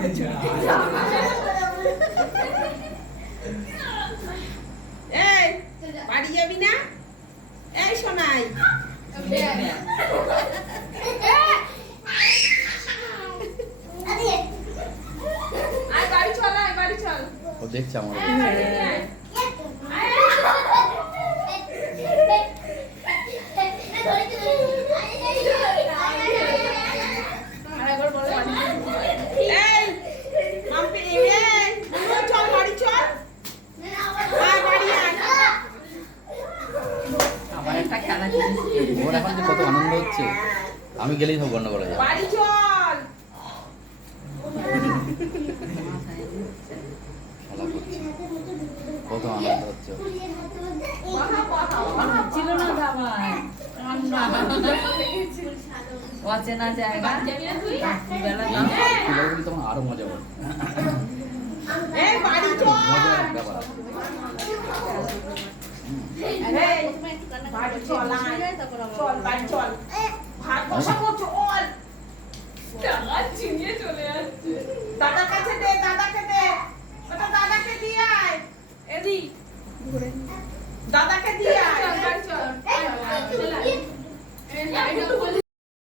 এই বাড়ি যাবি না? এই শোনাই বাড়ি চল, বাড়ি চল। ও দেখছে আমার ওর এখন যে কত আনন্দ হচ্ছে, আমি গেলেই সব গন্ডগোল হয়ে যাবে। বাড়ি চল। খেলা করছে, কত আনন্দ হচ্ছে। ছিল না জামাই অচেনা জায়গা বেলা না তখন আরো মজা হবে। বাড়ি চল। মজার ব্যাপার আছে। বাড়ি চল, চল বাড়ি চল। ভাত বসাবো, চল। চিনিয়ে চলে যাচ্ছে। দাদা কাছে দে, দাদাকে দে। ওটা দাদাকে দিয়ে আয়। এদি দাদাকে দিয়ে আয়।